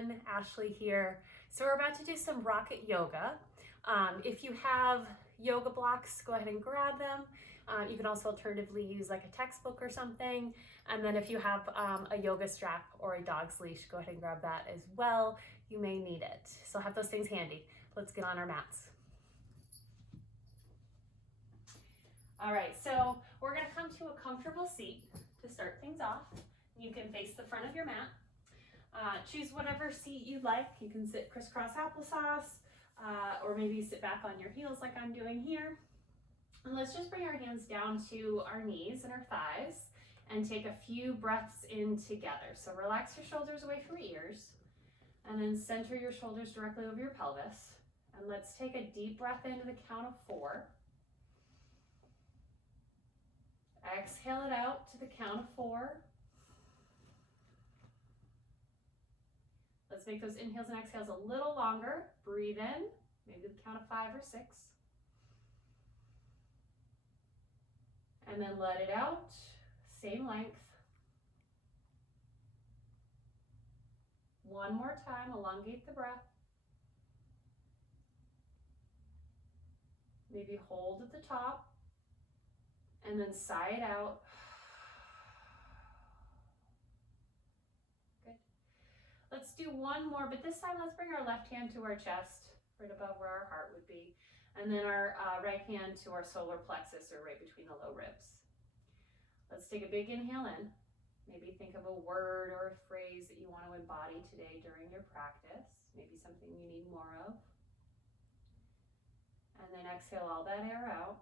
everyone, Ashley here. So we're about to do some rocket yoga. If you have yoga blocks, go ahead and grab them. You can also alternatively use like a textbook or something. And then if you have a yoga strap or a dog's leash, go ahead and grab that as well. You may need it. So have those things handy. Let's get on our mats. All right, so we're gonna come to a comfortable seat to start things off. You can face the front of your mat. Choose whatever seat you'd like. You can sit crisscross applesauce, or maybe sit back on your heels like I'm doing here. And let's just bring our hands down to our knees and our thighs and take a few breaths in together. So relax your shoulders away from your ears and then center your shoulders directly over your pelvis. And let's take a deep breath into the count of 4. Exhale it out to the count of 4. Let's make those inhales and exhales a little longer. Breathe in, maybe the count of 5 or 6. And then let it out, same length. One more time, elongate the breath. Maybe hold at the top and then sigh it out. Good. Let's do one more, but this time let's bring our left hand to our chest, right above where our heart would be. And then our right hand to our solar plexus, or right between the low ribs. Let's take a big inhale in. Maybe think of a word or a phrase that you want to embody today during your practice. Maybe something you need more of. And then exhale all that air out.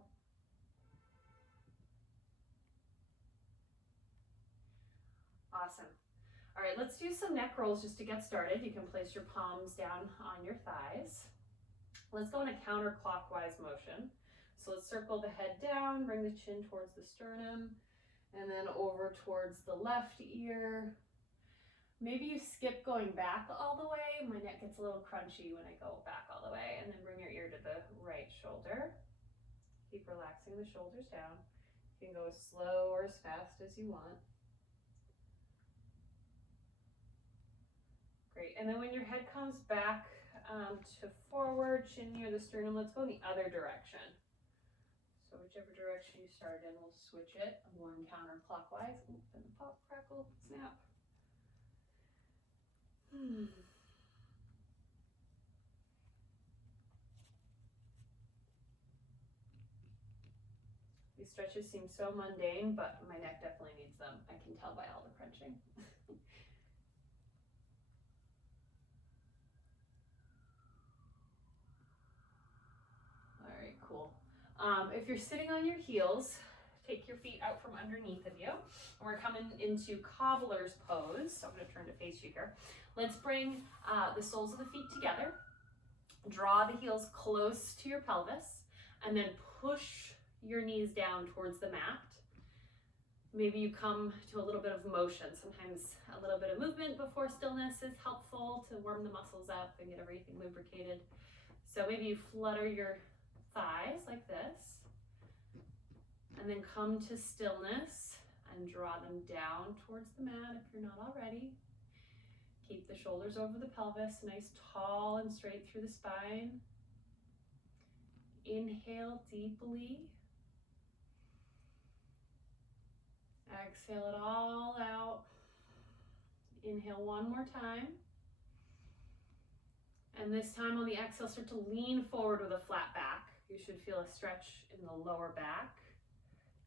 Awesome. All right, let's do some neck rolls just to get started. You can place your palms down on your thighs. Let's go in a counterclockwise motion. So let's circle the head down, bring the chin towards the sternum, and then over towards the left ear. Maybe you skip going back all the way. My neck gets a little crunchy when I go back all the way. And then bring your ear to the right shoulder. Keep relaxing the shoulders down. You can go as slow or as fast as you want. Great, and then when your head comes back to forward, chin near the sternum, let's go in the other direction. So whichever direction you started in, we'll switch it. I'm going counterclockwise. And the pop, crackle, snap. These stretches seem so mundane, but my neck definitely needs them. I can tell by all the crunching. All right, cool. If you're sitting on your heels, take your feet out from underneath of you. And we're coming into cobbler's pose. So I'm going to turn to face you here. Let's bring the soles of the feet together. Draw the heels close to your pelvis and then push your knees down towards the mat. Maybe you come to a little bit of motion. Sometimes a little bit of movement before stillness is helpful to warm the muscles up and get everything lubricated. So maybe you flutter your thighs like this, and then come to stillness and draw them down towards the mat if you're not already. Keep the shoulders over the pelvis, nice tall and straight through the spine. Inhale deeply. Exhale it all out. Inhale one more time. And this time on the exhale, start to lean forward with a flat back. You should feel a stretch in the lower back,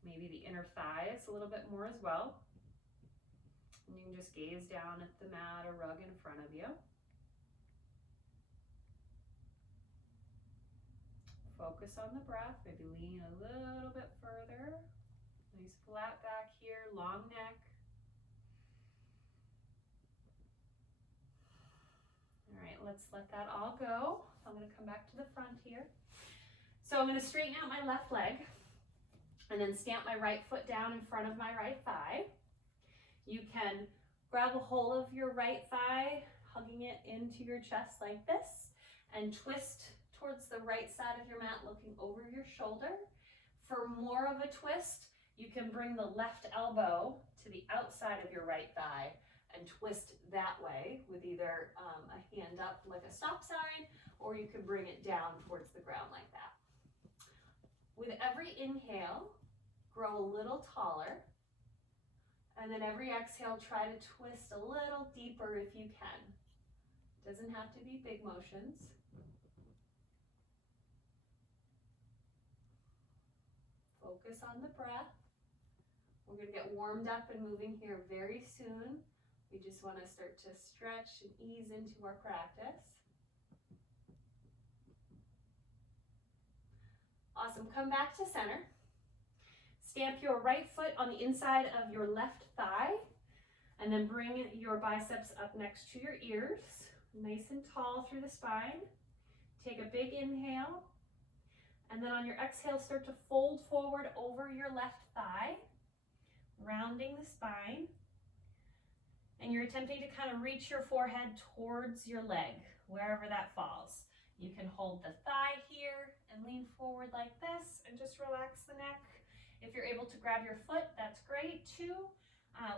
maybe the inner thighs a little bit more as well. And you can just gaze down at the mat or rug in front of you. Focus on the breath, maybe lean a little bit further. Nice flat back here, long neck. All right, let's let that all go. I'm going to come back to the front here. So I'm going to straighten out my left leg and then stamp my right foot down in front of my right thigh. You can grab a hold of your right thigh, hugging it into your chest like this, and twist towards the right side of your mat, looking over your shoulder. For more of a twist, you can bring the left elbow to the outside of your right thigh and twist that way with either a hand up like a stop sign, or you can bring it down towards the ground like that. With every inhale, grow a little taller, and then every exhale, try to twist a little deeper if you can. Doesn't have to be big motions. Focus on the breath. We're going to get warmed up and moving here very soon. We just want to start to stretch and ease into our practice. Awesome. Come back to center. Stamp your right foot on the inside of your left thigh, and then bring your biceps up next to your ears, nice and tall through the spine. Take a big inhale, and then on your exhale, start to fold forward over your left thigh, rounding the spine. And you're attempting to kind of reach your forehead towards your leg, wherever that falls. You can hold the thigh here and lean forward like this and just relax the neck. If you're able to grab your foot, that's great too.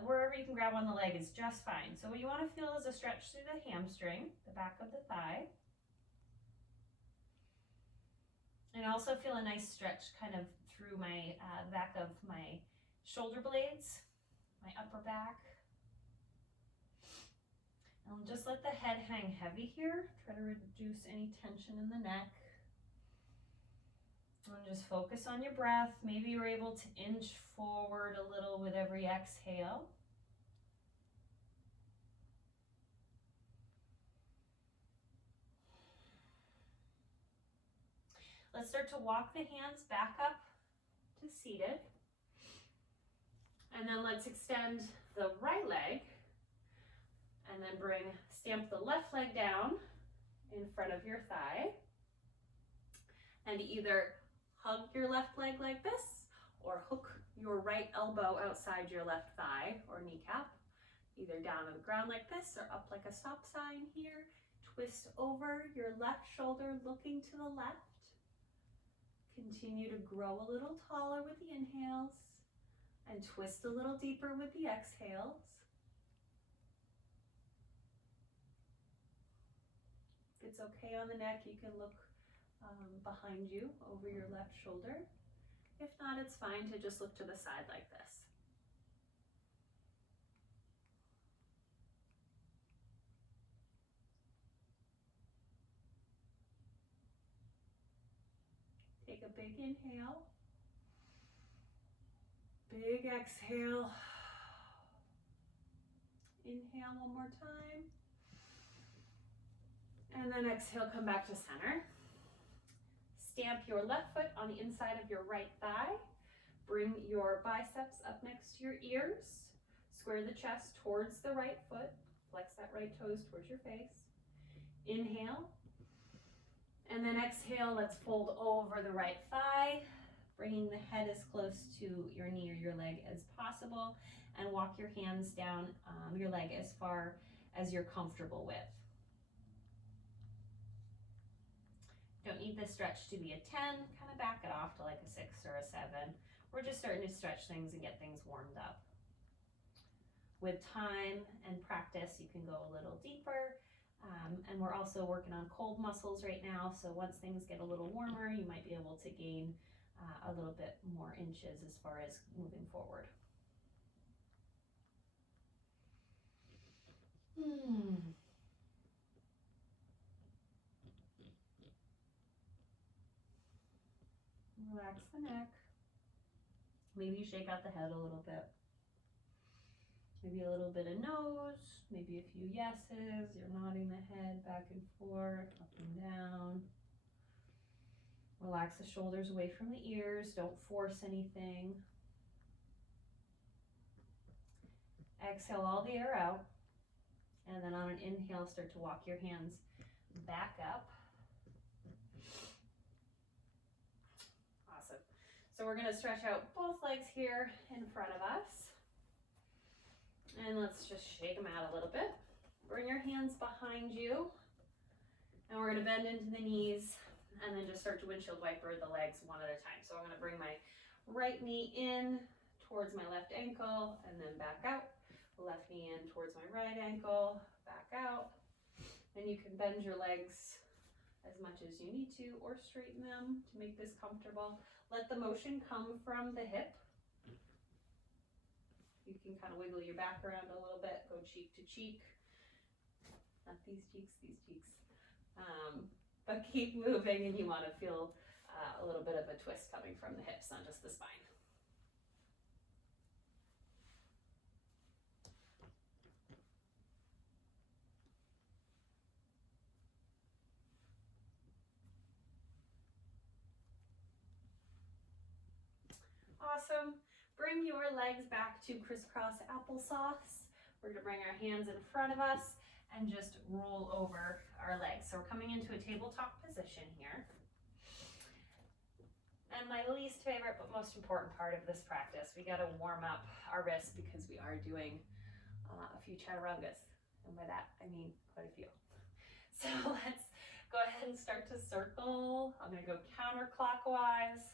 Wherever you can grab on the leg is just fine. So what you want to feel is a stretch through the hamstring, the back of the thigh. And also feel a nice stretch kind of through my back of my shoulder blades, my upper back. And just let the head hang heavy here. Try to reduce any tension in the neck. And just focus on your breath. Maybe you're able to inch forward a little with every exhale. Let's start to walk the hands back up to seated. And then let's extend the right leg. And then stamp the left leg down in front of your thigh. And either hug your left leg like this, or hook your right elbow outside your left thigh or kneecap, either down to the ground like this or up like a stop sign here. Twist over your left shoulder, looking to the left. Continue to grow a little taller with the inhales and twist a little deeper with the exhales. If it's okay on the neck, you can look behind you over your left shoulder. If not, it's fine to just look to the side like this. Take a big inhale. Big exhale. Inhale one more time. And then exhale, come back to center. Stamp your left foot on the inside of your right thigh. Bring your biceps up next to your ears. Square the chest towards the right foot. Flex that right toes towards your face. Inhale. And then exhale, let's fold over the right thigh, bringing the head as close to your knee or your leg as possible, and walk your hands down your leg as far as you're comfortable with. Don't need this stretch to be a 10, kind of back it off to like a 6 or a 7. We're just starting to stretch things and get things warmed up. With time and practice, you can go a little deeper. And we're also working on cold muscles right now, so once things get a little warmer, you might be able to gain a little bit more inches as far as moving forward. Relax the neck. Maybe you shake out the head a little bit. Maybe a little bit of nose, maybe a few yeses. You're nodding the head back and forth, up and down. Relax the shoulders away from the ears. Don't force anything. Exhale all the air out. And then on an inhale, start to walk your hands back up. Awesome. So we're going to stretch out both legs here in front of us. And let's just shake them out a little bit. Bring your hands behind you. And we're going to bend into the knees and then just start to windshield wiper the legs one at a time. So I'm going to bring my right knee in towards my left ankle and then back out. left knee in towards my right ankle, back out. Then you can bend your legs as much as you need to, or straighten them to make this comfortable. Let the motion come from the hip. You can kind of wiggle your back around a little bit, go cheek to cheek. Not these cheeks, these cheeks. But keep moving, and you want to feel a little bit of a twist coming from the hips, not just the spine. Awesome. Bring your legs back to crisscross applesauce. We're gonna bring our hands in front of us and just roll over our legs. So we're coming into a tabletop position here. And my least favorite but most important part of this practice, we gotta warm up our wrists because we are doing a few chaturangas. And by that, I mean quite a few. So let's go ahead and start to circle. I'm gonna go counterclockwise.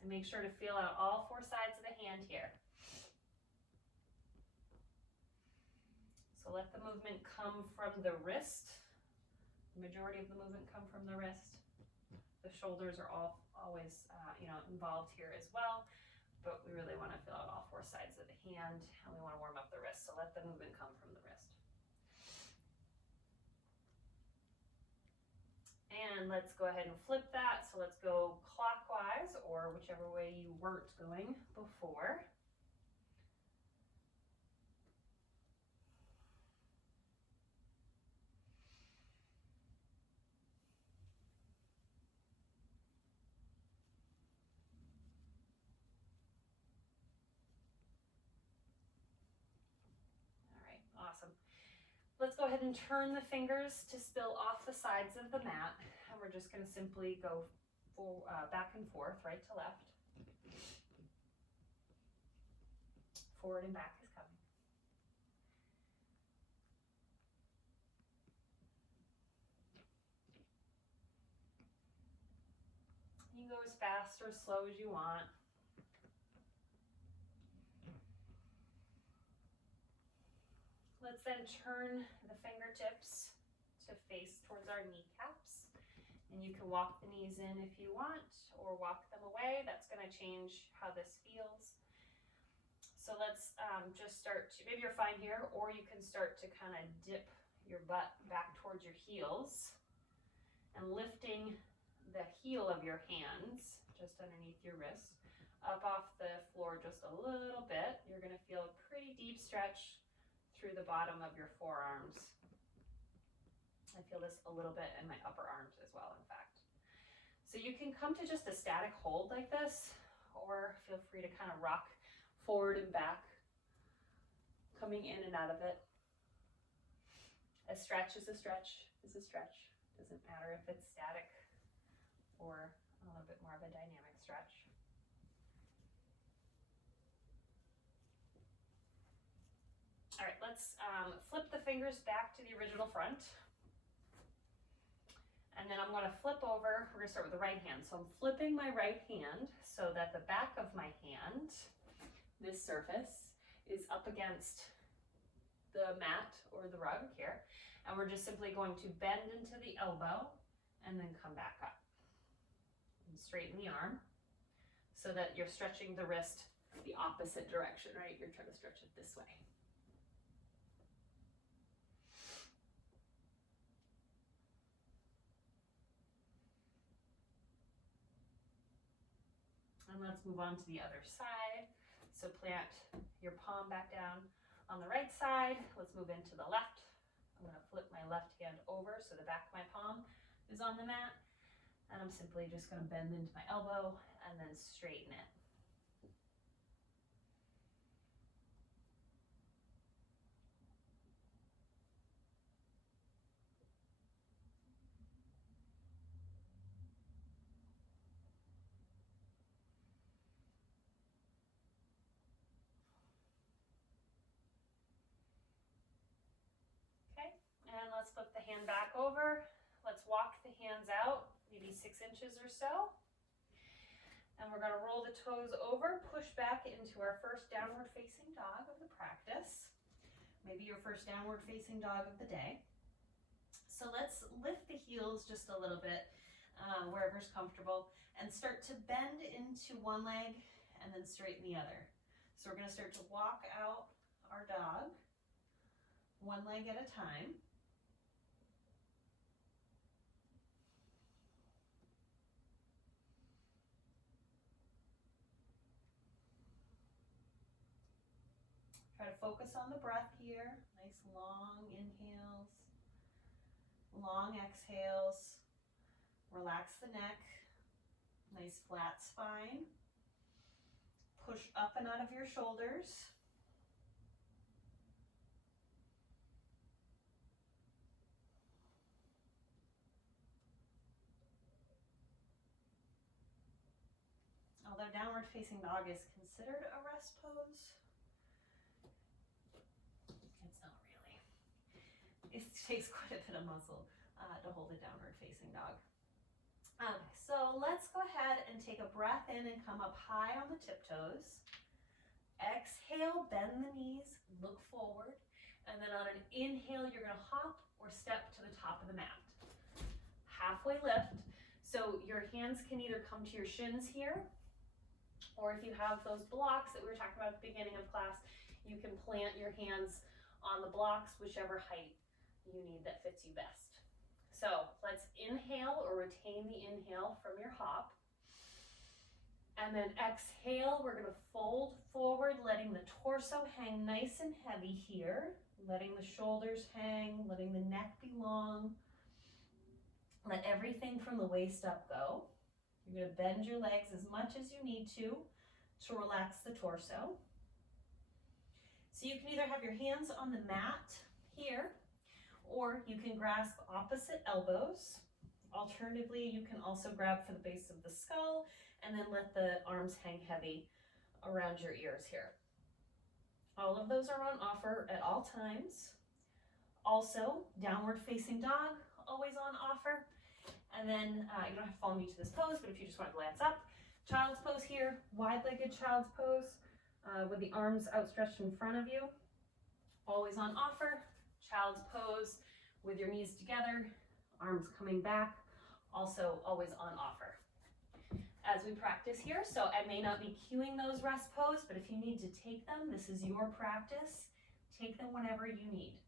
And make sure to feel out all four sides of the hand here. So let the movement come from the wrist. The majority of the movement come from the wrist. The shoulders are always involved here as well, but we really want to feel out all four sides of the hand, and we want to warm up the wrist. So let the movement come from the wrist. And let's go ahead and flip that. So let's go clockwise, or whichever way you weren't going before. All right, awesome. Let's go ahead and turn the fingers to spill off the sides of the mat. And we're just going to simply go back and forth, right to left. Forward and back is coming. You can go as fast or as slow as you want. Let's then turn the fingertips to face towards our kneecaps. And you can walk the knees in if you want, or walk them away. That's going to change how this feels. So let's just start to, maybe you're fine here, or you can start to kind of dip your butt back towards your heels and lifting the heel of your hands just underneath your wrist up off the floor just a little bit. You're going to feel a pretty deep stretch through the bottom of your forearms. I feel this a little bit in my upper arms as well, in fact. So you can come to just a static hold like this, or feel free to kind of rock forward and back, coming in and out of it. A stretch is a stretch is a stretch. Doesn't matter if it's static or a little bit more of a dynamic stretch. All right, let's flip the fingers back to the original front. And then I'm going to flip over. We're going to start with the right hand. So I'm flipping my right hand so that the back of my hand, this surface, is up against the mat or the rug here. And we're just simply going to bend into the elbow and then come back up. And straighten the arm so that you're stretching the wrist the opposite direction, right? You're trying to stretch it this way. And let's move on to the other side. So plant your palm back down on the right side. Let's move into the left. I'm going to flip my left hand over so the back of my palm is on the mat. And I'm simply just going to bend into my elbow and then straighten it. And let's flip the hand back over. Let's walk the hands out, maybe 6 inches or so. And we're going to roll the toes over, push back into our first downward facing dog of the practice. Maybe your first downward facing dog of the day. So let's lift the heels just a little bit, wherever's comfortable, and start to bend into one leg and then straighten the other. So we're going to start to walk out our dog, one leg at a time. Try to focus on the breath here. Nice long inhales, long exhales. Relax the neck. Nice flat spine. Push up and out of your shoulders. Although downward facing dog is considered a rest pose, it's not really. It takes quite a bit of muscle to hold a downward facing dog. So let's go ahead and take a breath in and come up high on the tiptoes. Exhale, bend the knees, look forward, and then on an inhale, you're going to hop or step to the top of the mat. Halfway lift, so your hands can either come to your shins here, or if you have those blocks that we were talking about at the beginning of class, you can plant your hands on the blocks, whichever height you need that fits you best. So let's inhale or retain the inhale from your hop. And then exhale, we're going to fold forward, letting the torso hang nice and heavy here, letting the shoulders hang, letting the neck be long. Let everything from the waist up go. You're going to bend your legs as much as you need to relax the torso. So you can either have your hands on the mat here, or you can grasp opposite elbows. Alternatively, you can also grab for the base of the skull and then let the arms hang heavy around your ears here. All of those are on offer at all times. Also, downward facing dog, always on offer. And then you don't have to follow me to this pose, but if you just want to glance up, child's pose here, wide-legged child's pose with the arms outstretched in front of you, always on offer. Child's pose with your knees together, arms coming back, also always on offer. As we practice here, so I may not be cueing those rest pose, but if you need to take them, this is your practice. Take them whenever you need.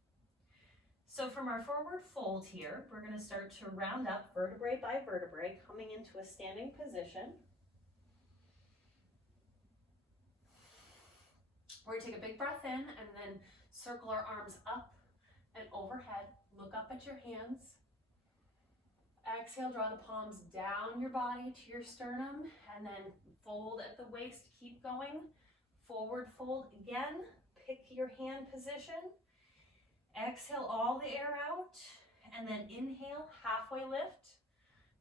So from our forward fold here, we're going to start to round up vertebrae by vertebrae, coming into a standing position. We're going to take a big breath in and then circle our arms up and overhead. Look up at your hands. Exhale, draw the palms down your body to your sternum, and then fold at the waist. Keep going. Forward fold again. Pick your hand position. Exhale all the air out, and then inhale, halfway lift.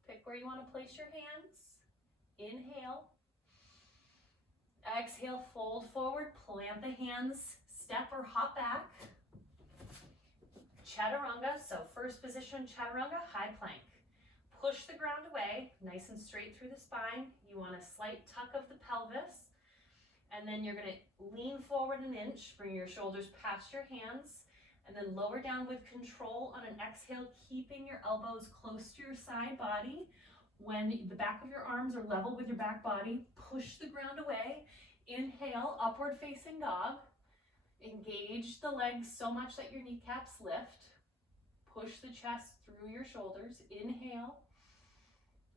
Pick where you want to place your hands. Inhale. Exhale, fold forward, plant the hands, step or hop back. Chaturanga, so first position, chaturanga, high plank. Push the ground away, nice and straight through the spine. You want a slight tuck of the pelvis. And then you're going to lean forward an inch, bring your shoulders past your hands, and then lower down with control on an exhale, keeping your elbows close to your side body. When the back of your arms are level with your back body, push the ground away. Inhale, upward facing dog. Engage the legs so much that your kneecaps lift. Push the chest through your shoulders. Inhale.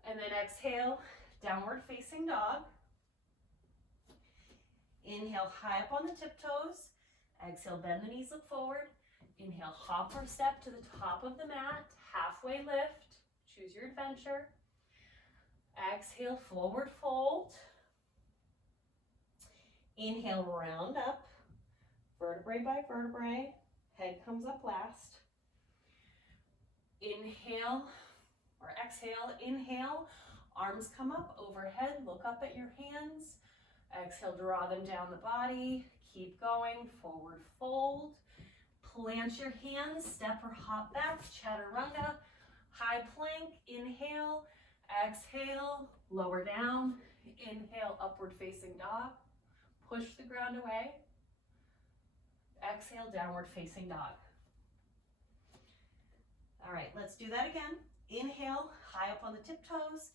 And then exhale, downward facing dog. Inhale, high up on the tiptoes. Exhale, bend the knees, look forward. Inhale, hop or step to the top of the mat. Halfway lift. Choose your adventure. Exhale, forward fold. Inhale, round up. Vertebrae by vertebrae. Head comes up last. Inhale or exhale. Inhale, arms come up overhead. Look up at your hands. Exhale, draw them down the body. Keep going. Forward fold. Plant your hands. Step or hop back. Chaturanga. High plank. Inhale. Exhale. Lower down. Inhale, upward facing dog. Push the ground away. Exhale, downward facing dog. All right, let's do that again. Inhale, high up on the tiptoes.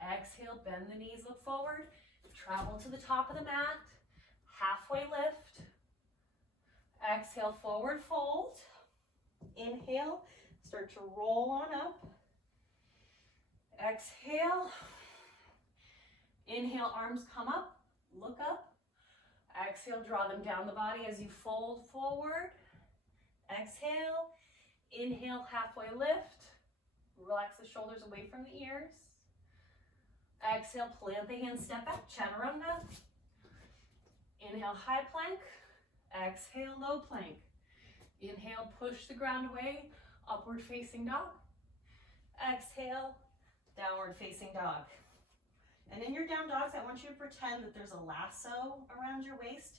Exhale, bend the knees, look forward. Travel to the top of the mat. Halfway lift. Exhale, forward fold. Inhale, start to roll on up. Exhale. Inhale, arms come up, look up. Exhale, draw them down the body as you fold forward. Exhale. Inhale, halfway lift. Relax the shoulders away from the ears. Exhale, plant the hands, step back, chaturanga. Inhale, high plank. Exhale, low plank. Inhale, push the ground away, upward facing dog. Exhale, downward facing dog. And in your down dogs, I want you to pretend that there's a lasso around your waist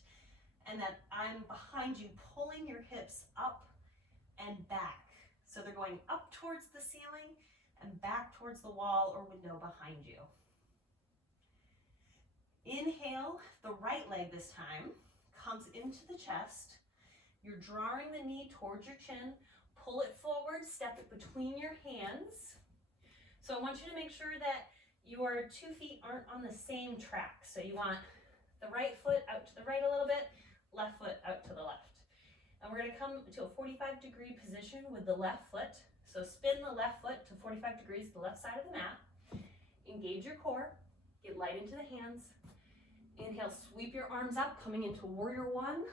and that I'm behind you, pulling your hips up and back. So they're going up towards the ceiling and back towards the wall or window behind you. Inhale, the right leg this time comes into the chest. You're drawing the knee towards your chin. Pull it forward, step it between your hands. So I want you to make sure that your 2 feet aren't on the same track. So you want the right foot out to the right a little bit, left foot out to the left. And we're going to come to a 45-degree position with the left foot. So spin the left foot to 45 degrees to the left side of the mat. Engage your core. Get light into the hands. Inhale, sweep your arms up, coming into warrior one.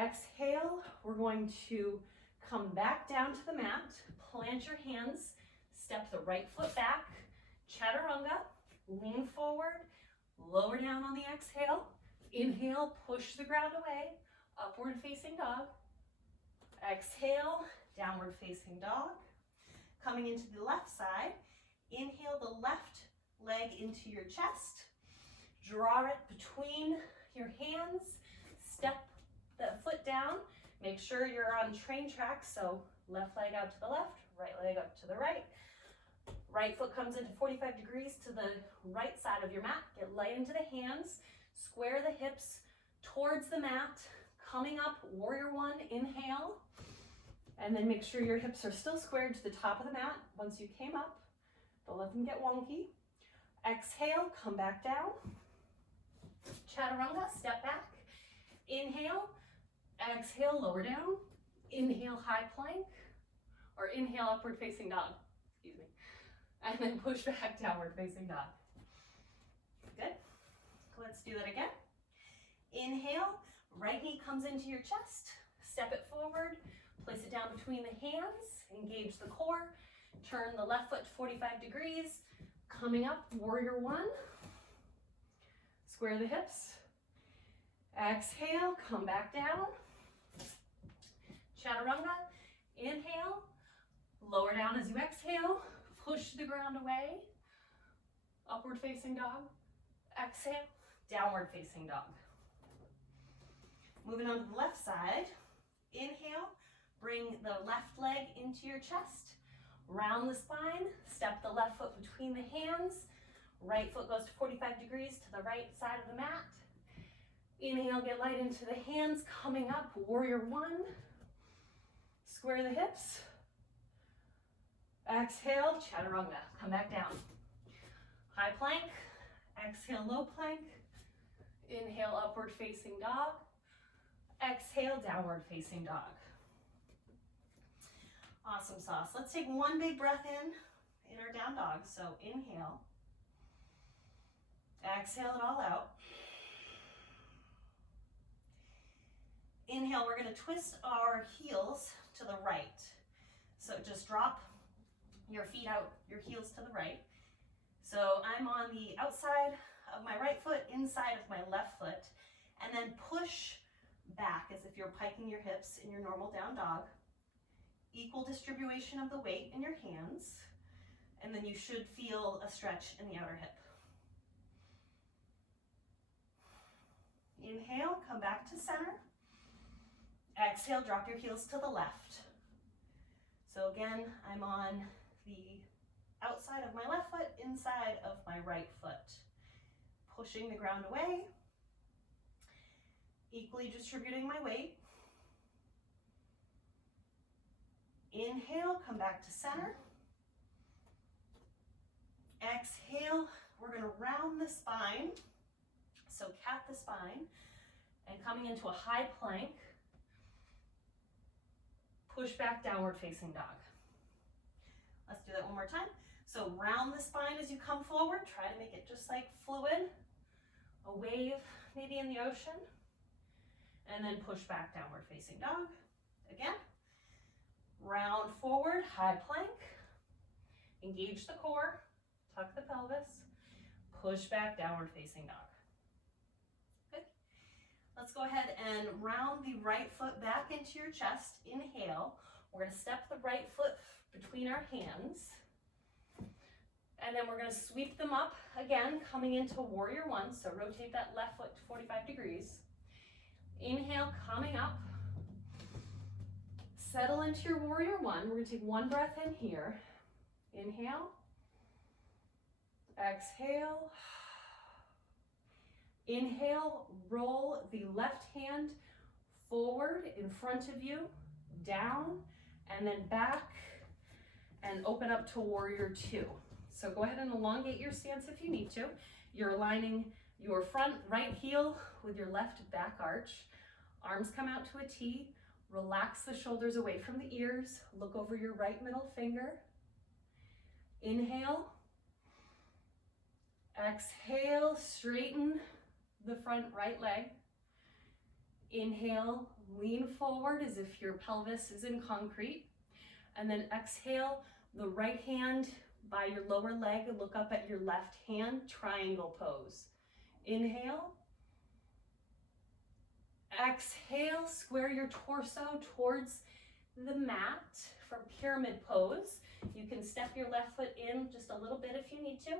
Exhale, we're going to come back down to the mat. Plant your hands. Step the right foot back. Chaturanga. Lean forward. Lower down on the exhale. Inhale, push the ground away. Upward facing dog. Exhale, downward facing dog. Coming into the left side. Inhale the left leg into your chest. Draw it between your hands. Step the foot down. Make sure you're on train tracks. So left leg out to the left, right leg up to the right. Right foot comes into 45 degrees to the right side of your mat. Get light into the hands. Square the hips towards the mat. Coming up, warrior one, inhale. And then make sure your hips are still squared to the top of the mat once you came up. Don't let them get wonky. Exhale, come back down. Chaturanga, step back. Inhale, exhale, lower down. Inhale, high plank. Or inhale, upward facing dog. Excuse me. And then push back, downward facing dog. Good. Let's do that again. Inhale, right knee comes into your chest. Step it forward. Place it down between the hands. Engage the core. Turn the left foot to 45 degrees. Coming up, warrior one. Square the hips. Exhale, come back down. Chaturanga. Inhale. Lower down as you exhale. Push the ground away. Upward facing dog. Exhale. Downward facing dog. Moving on to the left side. Inhale. Bring the left leg into your chest. Round the spine. Step the left foot between the hands. Right foot goes to 45 degrees to the right side of the mat. Inhale, get light into the hands. Coming up, warrior one. Square the hips. Exhale, chaturanga. Come back down. High plank. Exhale, low plank. Inhale, upward facing dog. Exhale, downward facing dog. Awesome sauce. Let's take one big breath in our down dog. So inhale. Exhale it all out. Inhale, we're going to twist our heels to the right. So just drop your feet out, your heels to the right. So I'm on the outside of my right foot, inside of my left foot, and then push back as if you're piking your hips in your normal down dog. Equal distribution of the weight in your hands, and then you should feel a stretch in the outer hip. Inhale, come back to center. Exhale, drop your heels to the left. So again, I'm on the outside of my left foot, inside of my right foot. Pushing the ground away, equally distributing my weight. Inhale, come back to center. Exhale, we're gonna round the spine. So cat the spine, and coming into a high plank, push back, downward facing dog. Let's do that one more time. So round the spine as you come forward, try to make it just like fluid, a wave maybe in the ocean, and then push back, downward facing dog. Again, round forward, high plank, engage the core, tuck the pelvis, push back, downward facing dog. Let's go ahead and round the right foot back into your chest. Inhale. We're going to step the right foot between our hands. And then we're going to sweep them up again, coming into warrior one. So rotate that left foot to 45 degrees. Inhale, coming up. Settle into your warrior one. We're going to take one breath in here. Inhale. Exhale. Inhale, roll the left hand forward in front of you, down, and then back, and open up to warrior two. So go ahead and elongate your stance if you need to. You're aligning your front right heel with your left back arch. Arms come out to a T. Relax the shoulders away from the ears. Look over your right middle finger. Inhale. Exhale, straighten the front right leg. Inhale, lean forward as if your pelvis is in concrete. And then exhale, the right hand by your lower leg, look up at your left hand, triangle pose. Inhale. Exhale, square your torso towards the mat for pyramid pose. You can step your left foot in just a little bit if you need to.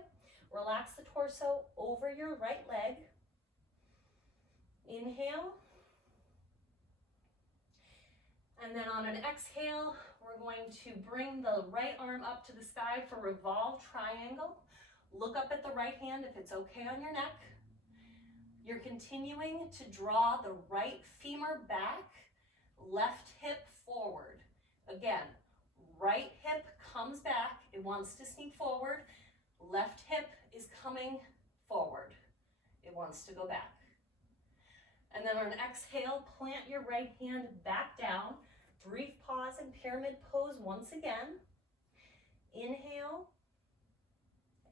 Relax the torso over your right leg. Inhale. And then on an exhale, we're going to bring the right arm up to the sky for revolve triangle. Look up at the right hand if it's okay on your neck. You're continuing to draw the right femur back, left hip forward. Again, right hip comes back, it wants to sneak forward. Left hip is coming forward. It wants to go back. And then on an exhale, plant your right hand back down. Brief pause in pyramid pose once again. Inhale.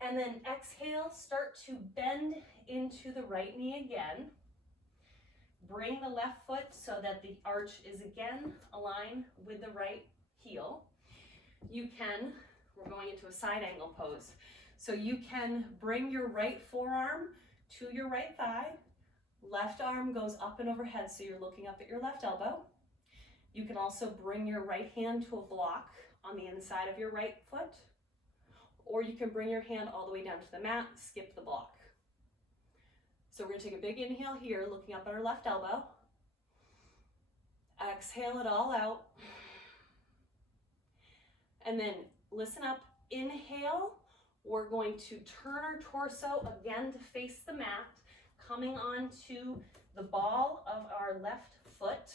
And then exhale, start to bend into the right knee again. Bring the left foot so that the arch is again aligned with the right heel. You can, we're going into a side angle pose. So you can bring your right forearm to your right thigh. Left arm goes up and overhead, so you're looking up at your left elbow. You can also bring your right hand to a block on the inside of your right foot, or you can bring your hand all the way down to the mat, skip the block. So we're going to take a big inhale here, looking up at our left elbow. Exhale it all out. And then listen up, inhale. We're going to turn our torso again to face the mat, coming onto the ball of our left foot.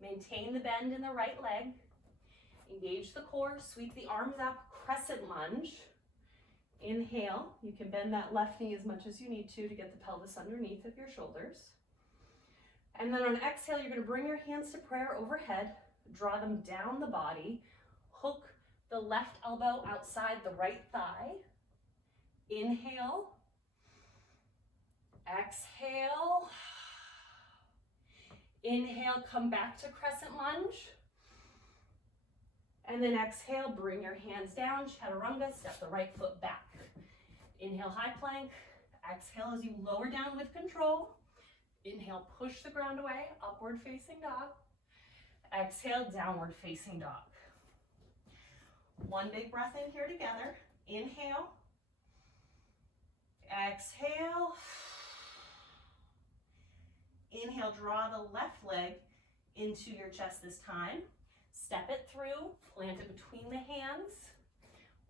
Maintain the bend in the right leg. Engage the core, sweep the arms up, crescent lunge. Inhale, you can bend that left knee as much as you need to get the pelvis underneath of your shoulders. And then on exhale, you're going to bring your hands to prayer overhead, draw them down the body, hook the left elbow outside the right thigh. Inhale. Exhale. Inhale, come back to crescent lunge. And then exhale, bring your hands down, chaturanga, step the right foot back. Inhale, high plank. Exhale as you lower down with control. Inhale, push the ground away, upward facing dog. Exhale, downward facing dog. One big breath in here together. Inhale. Exhale. Inhale, draw the left leg into your chest this time. Step it through, plant it between the hands.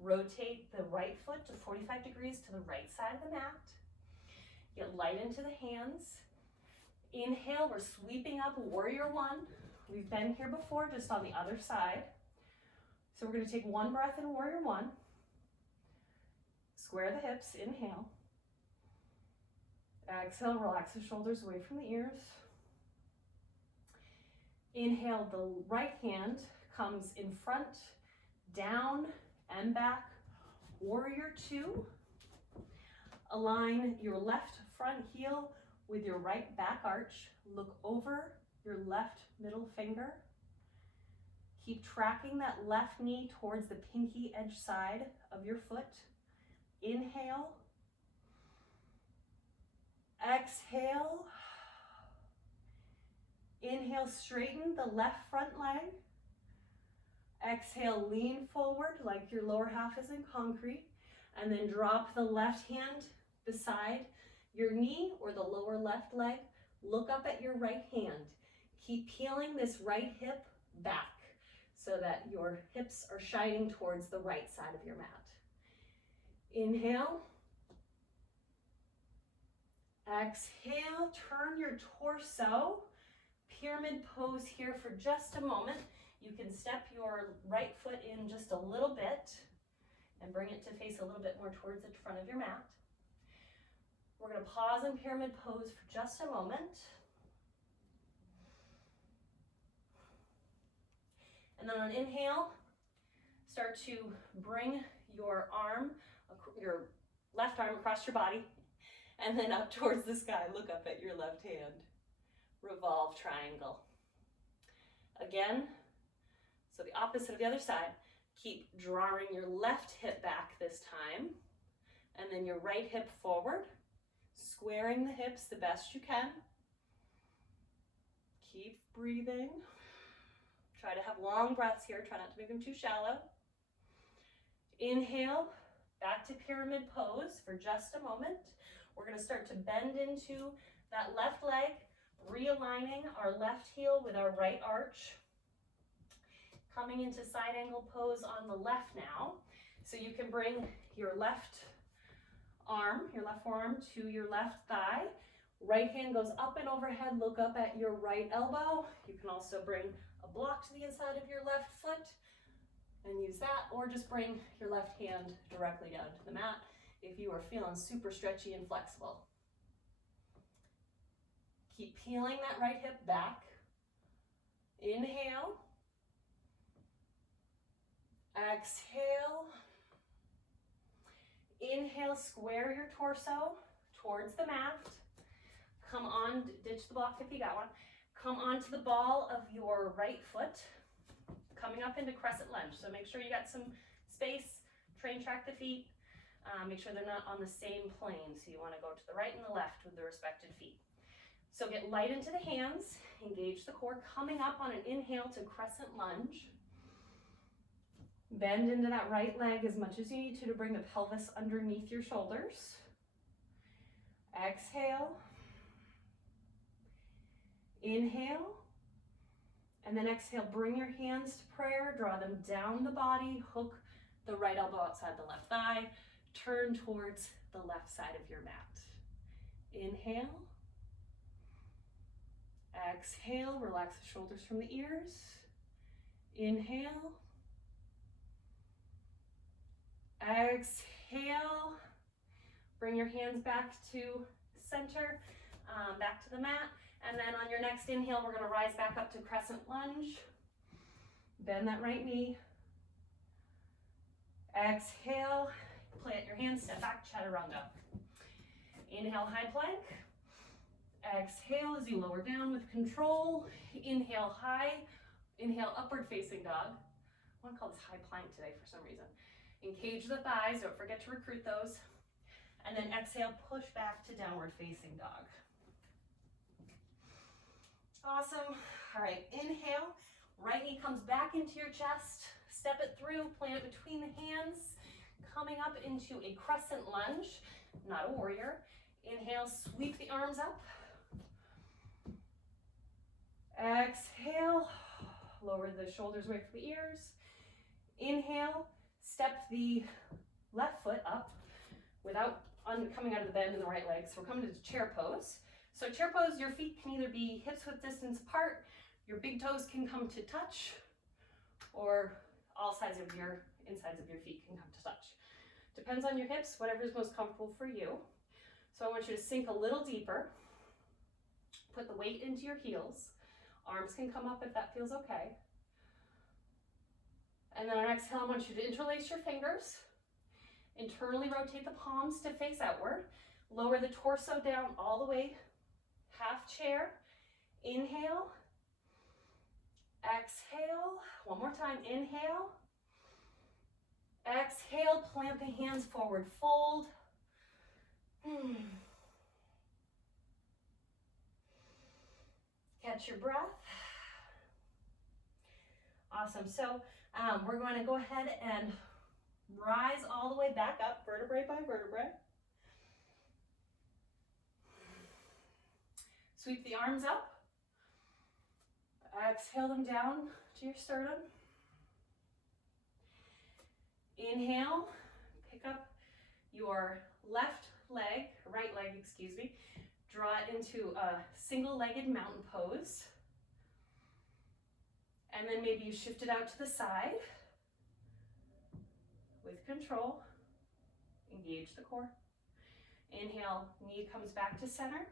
Rotate the right foot to 45 degrees to the right side of the mat. Get light into the hands. Inhale, we're sweeping up warrior one. We've been here before, just on the other side. So we're gonna take one breath in warrior one. Square the hips, inhale. Exhale, relax the shoulders away from the ears. Inhale, the right hand comes in front, down and back. Warrior two. Align your left front heel with your right back arch. Look over your left middle finger. Keep tracking that left knee towards the pinky edge side of your foot. Inhale. Exhale. Inhale, straighten the left front leg. Exhale, lean forward like your lower half is in concrete. And then drop the left hand beside your knee or the lower left leg. Look up at your right hand. Keep peeling this right hip back so that your hips are shining towards the right side of your mat. Inhale. Exhale, turn your torso. Pyramid pose here for just a moment. You can step your right foot in just a little bit and bring it to face a little bit more towards the front of your mat. We're going to pause in pyramid pose for just a moment. And then on inhale, start to bring your arm, your left arm across your body, and then up towards the sky. Look up at your left hand. Revolve triangle. Again, so the opposite of the other side. Keep drawing your left hip back this time, and then your right hip forward, squaring the hips the best you can. Keep breathing. Try to have long breaths here. Try not to make them too shallow. Inhale, back to pyramid pose for just a moment. We're going to start to bend into that left leg, realigning our left heel with our right arch. Coming into side angle pose on the left now. So you can bring your left arm, your left forearm to your left thigh. Right hand goes up and overhead, look up at your right elbow. You can also bring a block to the inside of your left foot and use that, or just bring your left hand directly down to the mat if you are feeling super stretchy and flexible. Keep peeling that right hip back. Inhale. Exhale. Inhale, square your torso towards the mat. Come on, ditch the block if you got one. Come onto the ball of your right foot, coming up into crescent lunge. So make sure you got some space, train track the feet, make sure they're not on the same plane. So you want to go to the right and the left with the respected feet. So get light into the hands, engage the core, coming up on an inhale to crescent lunge. Bend into that right leg as much as you need to bring the pelvis underneath your shoulders. Exhale. Inhale. And then exhale, bring your hands to prayer, draw them down the body, hook the right elbow outside the left thigh, turn towards the left side of your mat. Inhale. Exhale, relax the shoulders from the ears. Inhale. Exhale. Bring your hands back to center, back to the mat. And then on your next inhale, we're going to rise back up to crescent lunge. Bend that right knee. Exhale. Plant your hands, step back, chaturanga. Inhale, high plank. Exhale as you lower down with control. Inhale, high. Inhale, upward facing dog. I want to call this high plank today for some reason. Engage the thighs, don't forget to recruit those. And then exhale, push back to downward facing dog. Awesome. All right, inhale. Right knee comes back into your chest. Step it through, plant it between the hands. Coming up into a crescent lunge, not a warrior. Inhale, sweep the arms up. Exhale, lower the shoulders away from the ears. Inhale, step the left foot up without coming out of the bend in the right leg. So we're coming into chair pose. So chair pose, your feet can either be hips width distance apart, your big toes can come to touch, or all sides of your insides of your feet can come to touch. Depends on your hips, whatever is most comfortable for you. So I want you to sink a little deeper. Put the weight into your heels. Arms can come up if that feels okay. And then on exhale, I want you to interlace your fingers. Internally rotate the palms to face outward. Lower the torso down all the way, half chair. Inhale. Exhale. One more time. Inhale. Exhale. Plant the hands forward. Fold. Catch your breath. Awesome. So we're going to go ahead and rise all the way back up, vertebrae by vertebrae. Sweep the arms up. Exhale them down to your sternum. Inhale, pick up your left leg, right leg, excuse me. Draw it into a single-legged mountain pose. And then maybe you shift it out to the side. With control, engage the core. Inhale, knee comes back to center.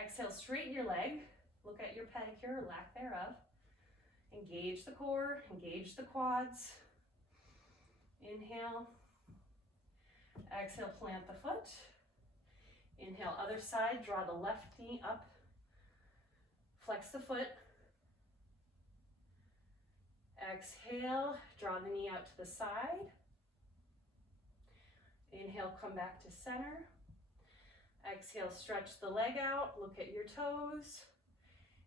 Exhale, straighten your leg. Look at your pedicure or lack thereof. Engage the core, engage the quads. Inhale. Exhale, plant the foot. Inhale, other side, draw the left knee up. Flex the foot. Exhale, draw the knee out to the side. Inhale, come back to center. Exhale, stretch the leg out, look at your toes.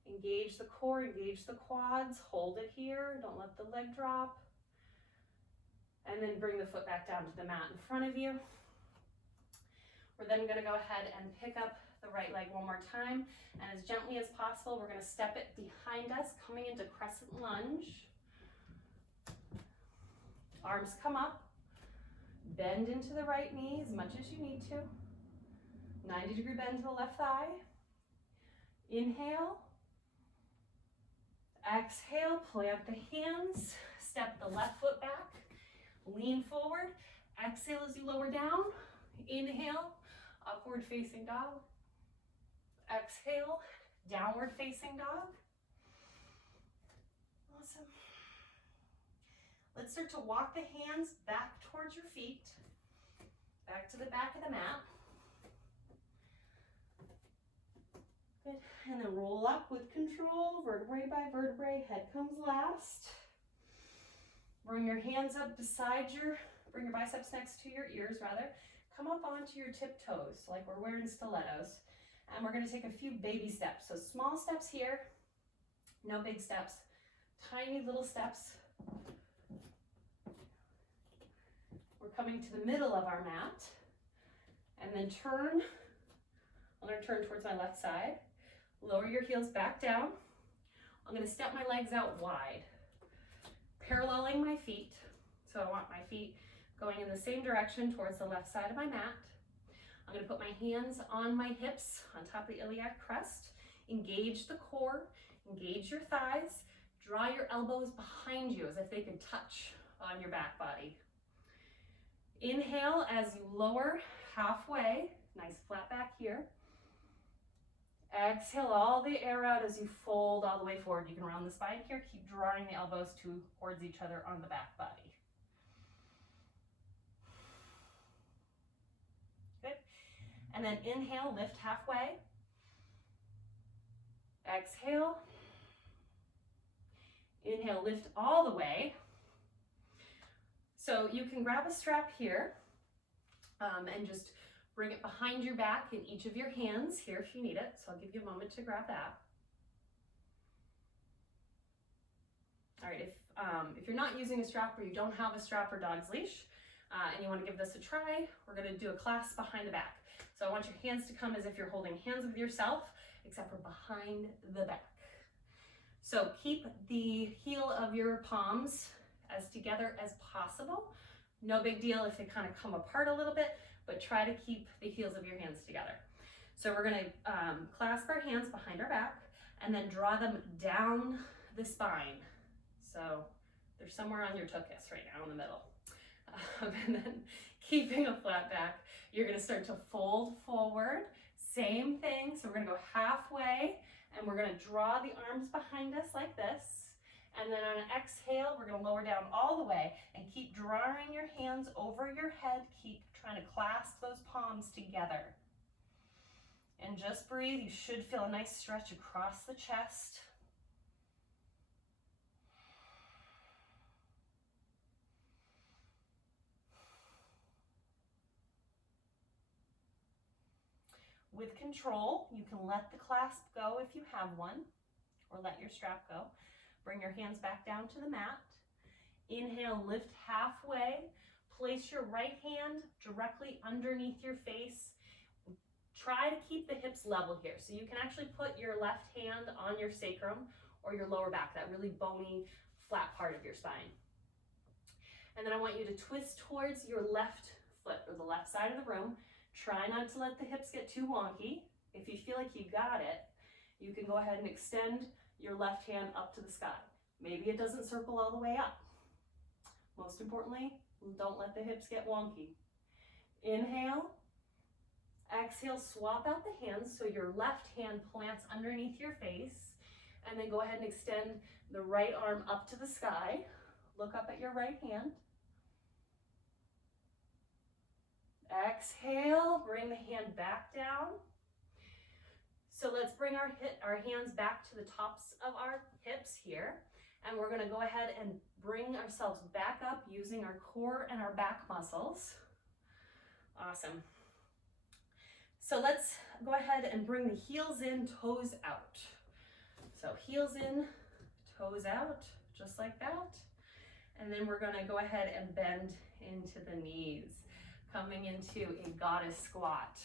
Engage the core, engage the quads, hold it here, don't let the leg drop. And then bring the foot back down to the mat in front of you. We're then gonna go ahead and pick up the right leg one more time. And as gently as possible, we're gonna step it behind us, coming into crescent lunge. Arms come up, bend into the right knee as much as you need to. 90-degree bend to the left thigh. Inhale. Exhale, plant the hands, step the left foot back, lean forward. Exhale as you lower down. Inhale, upward facing dog. Exhale, downward facing dog. Awesome. Let's start to walk the hands back towards your feet, back to the back of the mat. Good. And then roll up with control, vertebrae by vertebrae, head comes last. Bring your hands up beside bring your biceps next to your ears rather. Come up onto your tiptoes like we're wearing stilettos. And we're gonna take a few baby steps. So small steps here, no big steps, tiny little steps. We're coming to the middle of our mat and then turn. I'm gonna turn towards my left side. Lower your heels back down. I'm gonna step my legs out wide, paralleling my feet. So I want my feet going in the same direction towards the left side of my mat. I'm gonna put my hands on my hips on top of the iliac crest. Engage the core, engage your thighs. Draw your elbows behind you as if they can touch on your back body. Inhale as you lower halfway, nice flat back here. Exhale all the air out as you fold all the way forward. You can round the spine here, keep drawing the elbows towards each other on the back body. Good. And then inhale, lift halfway. Exhale. Inhale, lift all the way. So you can grab a strap here and just bring it behind your back in each of your hands here if you need it. So I'll give you a moment to grab that. All right, if you're not using a strap or you don't have a strap or dog's leash and you want to give this a try, we're going to do a clasp behind the back. So I want your hands to come as if you're holding hands with yourself, except for behind the back. So keep the heel of your palms as together as possible. No big deal if they kind of come apart a little bit, but try to keep the heels of your hands together. So we're gonna clasp our hands behind our back and then draw them down the spine. So they're somewhere on your tuchus right now in the middle. And then keeping a flat back, you're gonna start to fold forward. Same thing, so we're gonna go halfway and we're gonna draw the arms behind us like this. And then on an exhale, we're gonna lower down all the way and keep drawing your hands over your head. Keep trying to clasp those palms together. And just breathe. You should feel a nice stretch across the chest. With control, you can let the clasp go if you have one, or let your strap go. Bring your hands back down to the mat. Inhale, lift halfway. Place your right hand directly underneath your face. Try to keep the hips level here. So you can actually put your left hand on your sacrum or your lower back, that really bony, flat part of your spine. And then I want you to twist towards your left foot or the left side of the room. Try not to let the hips get too wonky. If you feel like you got it, you can go ahead and extend your left hand up to the sky. Maybe it doesn't circle all the way up. Most importantly, don't let the hips get wonky. Inhale. Exhale, swap out the hands so your left hand plants underneath your face. And then go ahead and extend the right arm up to the sky. Look up at your right hand. Exhale, bring the hand back down. So let's bring our hands back to the tops of our hips here. And we're gonna go ahead and bring ourselves back up using our core and our back muscles. Awesome. So let's go ahead and bring the heels in, toes out. So heels in, toes out, just like that. And then we're gonna go ahead and bend into the knees, coming into a goddess squat.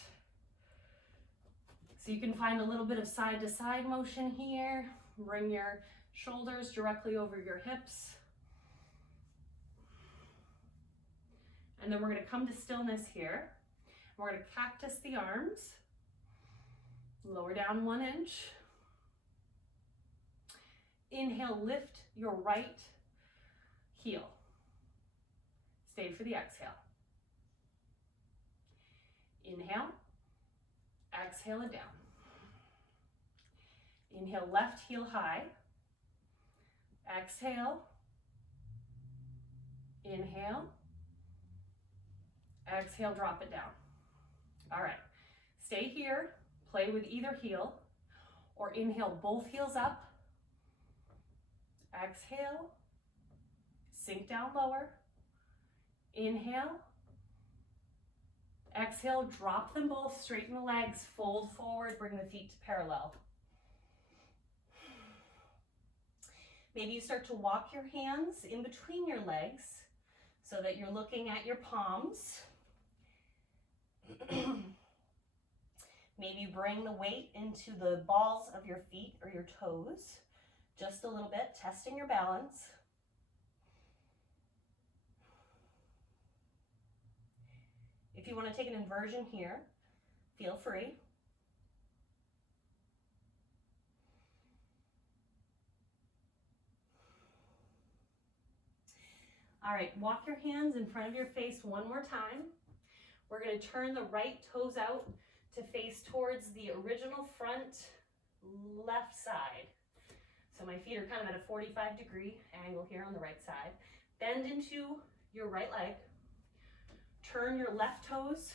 So you can find a little bit of side to side motion here. Bring your shoulders directly over your hips. And then we're gonna come to stillness here. We're gonna cactus the arms. Lower down 1 inch. Inhale, lift your right heel. Stay for the exhale. Inhale, exhale it down. Inhale, left heel high. Exhale. Inhale. Exhale, drop it down. All right, stay here, play with either heel, or inhale both heels up. Exhale, sink down lower. Inhale. Exhale, drop them both, straighten the legs, fold forward, bring the feet to parallel. Maybe you start to walk your hands in between your legs so that you're looking at your palms. Maybe bring the weight into the balls of your feet or your toes, just a little bit, testing your balance. If you want to take an inversion here, feel free. All right, walk your hands in front of your face one more time. We're going to turn the right toes out to face towards the original front left side. So my feet are kind of at a 45-degree angle here on the right side. Bend into your right leg. Turn your left toes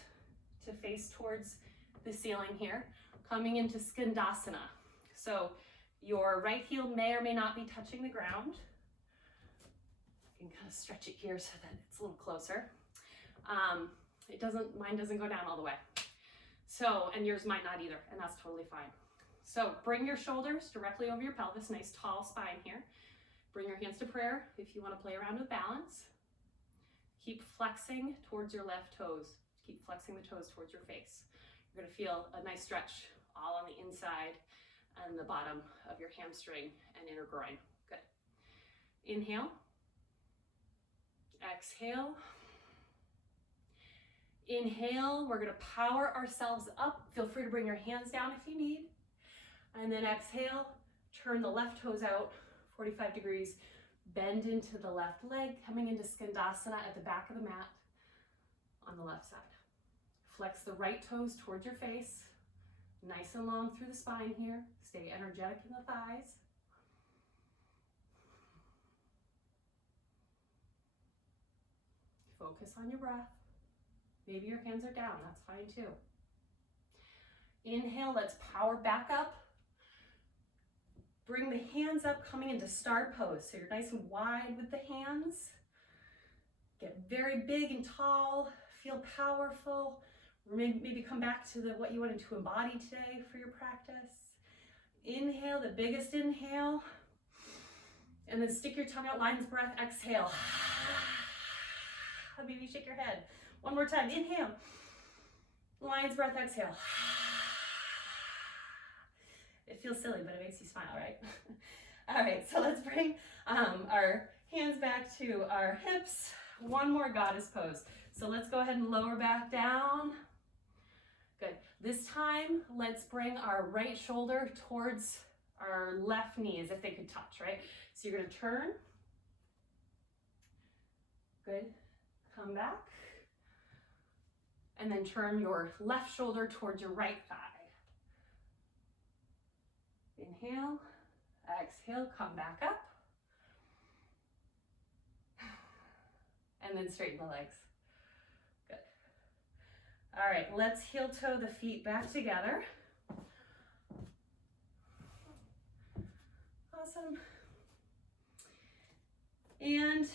to face towards the ceiling here, coming into Skandasana. So your right heel may or may not be touching the ground. You can kind of stretch it here so that it's a little closer. Mine doesn't go down all the way. So, and yours might not either, and that's totally fine. So bring your shoulders directly over your pelvis, nice tall spine here. Bring your hands to prayer if you want to play around with balance. Keep flexing towards your left toes. Keep flexing the toes towards your face. You're going to feel a nice stretch all on the inside and the bottom of your hamstring and inner groin. Good. Inhale. Exhale. Inhale, we're gonna power ourselves up. Feel free to bring your hands down if you need. And then exhale, turn the left toes out, 45 degrees. Bend into the left leg, coming into Skandasana at the back of the mat on the left side. Flex the right toes towards your face, nice and long through the spine here. Stay energetic in the thighs. Focus on your breath. Maybe your hands are down, that's fine too. Inhale, let's power back up. Bring the hands up, coming into star pose. So you're nice and wide with the hands. Get very big and tall, feel powerful. Or maybe come back to what you wanted to embody today for your practice. Inhale, the biggest inhale. And then stick your tongue out, lion's breath, exhale. Maybe shake your head. One more time, inhale. Lion's breath, exhale. It feels silly, but it makes you smile, right? All right, so let's bring our hands back to our hips. One more goddess pose. So let's go ahead and lower back down. Good. This time, let's bring our right shoulder towards our left knee as if they could touch, right? So you're gonna turn. Good. Come back. And then turn your left shoulder towards your right thigh. Inhale, exhale, come back up. And then straighten the legs. Good. All right, let's heel toe the feet back together. Awesome. And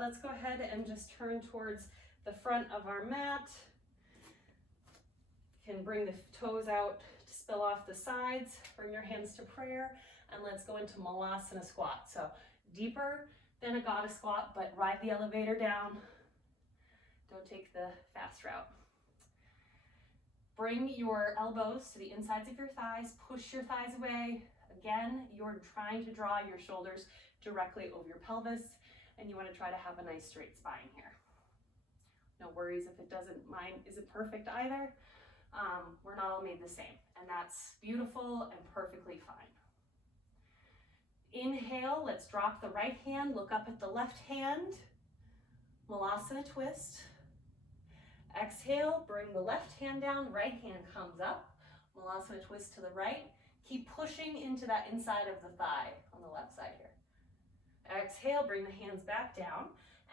let's go ahead and just turn towards the front of our mat. You can bring the toes out to spill off the sides. Bring your hands to prayer. And let's go into Malasana squat. So deeper than a goddess squat, but ride the elevator down. Don't take the fast route. Bring your elbows to the insides of your thighs. Push your thighs away. Again, you're trying to draw your shoulders directly over your pelvis, and you want to try to have a nice straight spine here. No worries if mine isn't perfect either. We're not all made the same, and that's beautiful and perfectly fine. Inhale, let's drop the right hand, look up at the left hand. Malasana twist. Exhale, bring the left hand down, right hand comes up. Malasana twist to the right. Keep pushing into that inside of the thigh on the left side here. Exhale, bring the hands back down,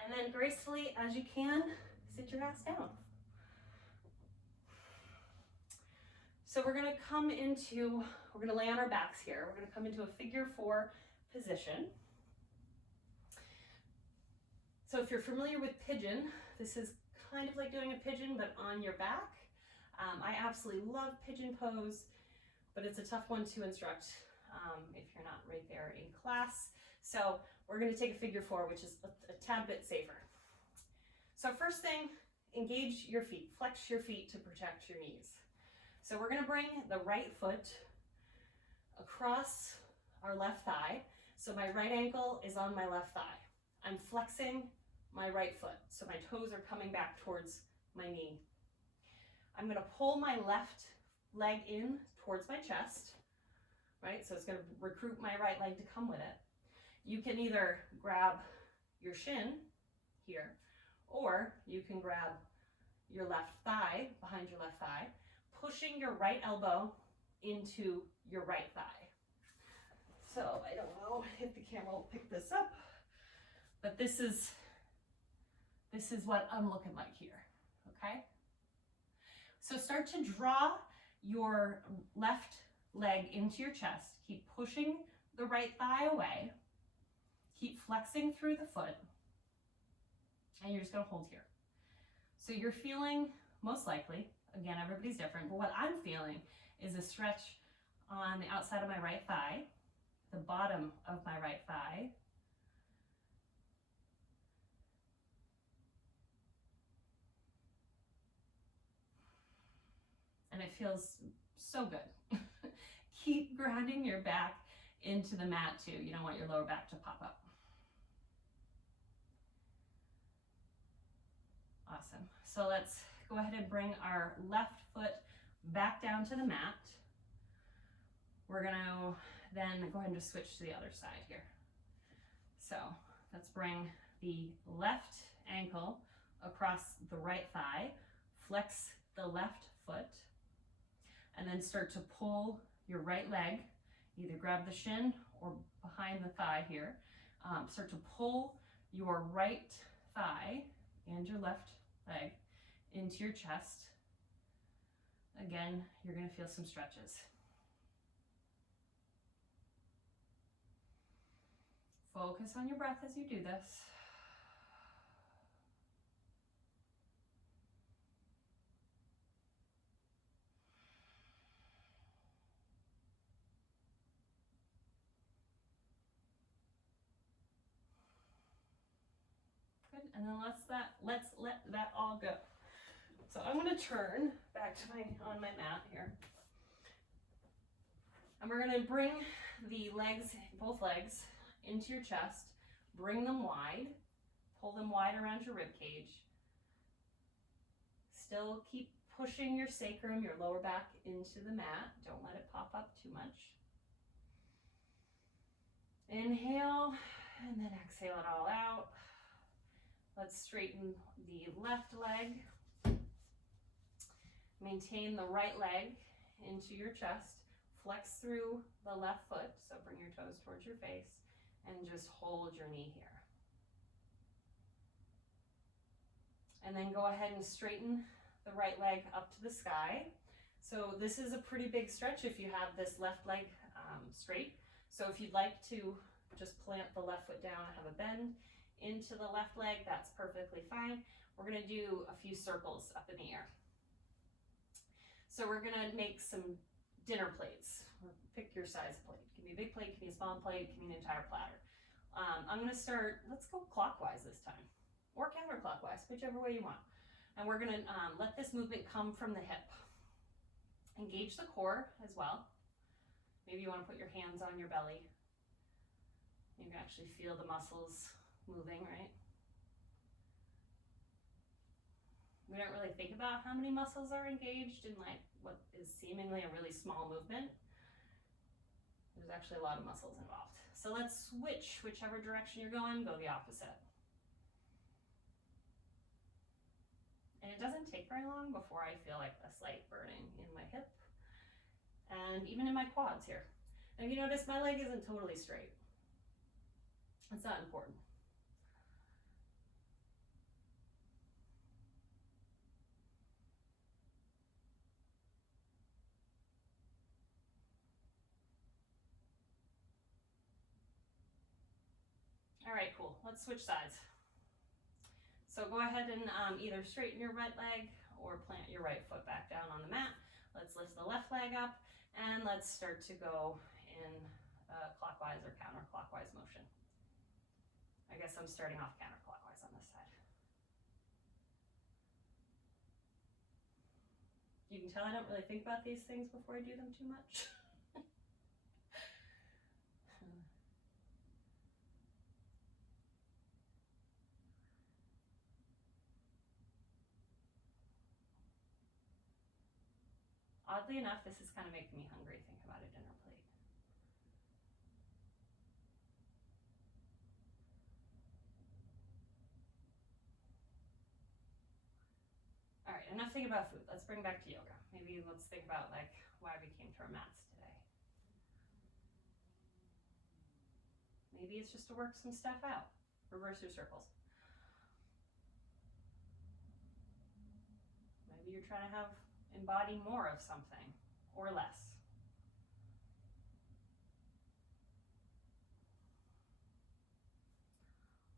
and then gracefully as you can, sit your ass down. So we're gonna lay on our backs here. We're gonna come into a figure 4 position. So if you're familiar with pigeon, this is kind of like doing a pigeon, but on your back. I absolutely love pigeon pose, but it's a tough one to instruct if you're not right there in class. So we're gonna take a figure 4, which is a tad bit safer. So first thing, engage your feet, flex your feet to protect your knees. So we're gonna bring the right foot across our left thigh. So my right ankle is on my left thigh. I'm flexing my right foot. So my toes are coming back towards my knee. I'm gonna pull my left leg in towards my chest, right? So it's gonna recruit my right leg to come with it. You can either grab your shin here, or you can grab your left thigh, behind your left thigh, pushing your right elbow into your right thigh. So I don't know if the camera will pick this up, but this is what I'm looking like here, okay? So start to draw your left leg into your chest. Keep pushing the right thigh away. Keep flexing through the foot. And you're just gonna hold here. So you're feeling, most likely, again, everybody's different, but what I'm feeling is a stretch on the outside of my right thigh, the bottom of my right thigh. And it feels so good. Keep grounding your back into the mat too. You don't want your lower back to pop up. Awesome. So let's go ahead and bring our left foot back down to the mat. We're gonna then go ahead and just switch to the other side here. So let's bring the left ankle across the right thigh, flex the left foot, and then start to pull your right leg, either grab the shin or behind the thigh here. Start to pull your right thigh and your left leg into your chest. Again, you're going to feel some stretches. Focus on your breath as you do this. Good, and then let's let that all go. So I'm going to turn back to on my mat here. And we're going to bring the legs, both legs, into your chest. Bring them wide. Pull them wide around your rib cage. Still keep pushing your sacrum, your lower back, into the mat. Don't let it pop up too much. Inhale, and then exhale it all out. Let's straighten the left leg. Maintain the right leg into your chest. Flex through the left foot, so bring your toes towards your face, and just hold your knee here. And then go ahead and straighten the right leg up to the sky. So this is a pretty big stretch if you have this left leg straight. So if you'd like to just plant the left foot down and have a bend into the left leg, that's perfectly fine. We're gonna do a few circles up in the air. So we're gonna make some dinner plates. Pick your size plate. It can be a big plate, it can be a small plate, it can be an entire platter. I'm gonna start, let's go clockwise this time, or counterclockwise, whichever way you want. And we're gonna let this movement come from the hip. Engage the core as well. Maybe you wanna put your hands on your belly. You can actually feel the muscles moving, right? We don't really think about how many muscles are engaged in like what is seemingly a really small movement. There's actually a lot of muscles involved. So let's switch, whichever direction you're going, go the opposite. And it doesn't take very long before I feel like a slight burning in my hip and even in my quads here. And if you notice, my leg isn't totally straight. It's not important. All right, cool. Let's switch sides. So go ahead and either straighten your right leg or plant your right foot back down on the mat. Let's lift the left leg up and let's start to go in clockwise or counterclockwise motion. I guess I'm starting off counterclockwise on this side. You can tell I don't really think about these things before I do them too much. Oddly enough, this is kind of making me hungry thinking about a dinner plate. All right, enough thinking about food. Let's bring back to yoga. Maybe let's think about like why we came to our mats today. Maybe it's just to work some stuff out. Reverse your circles. Maybe you're trying to embody more of something or less.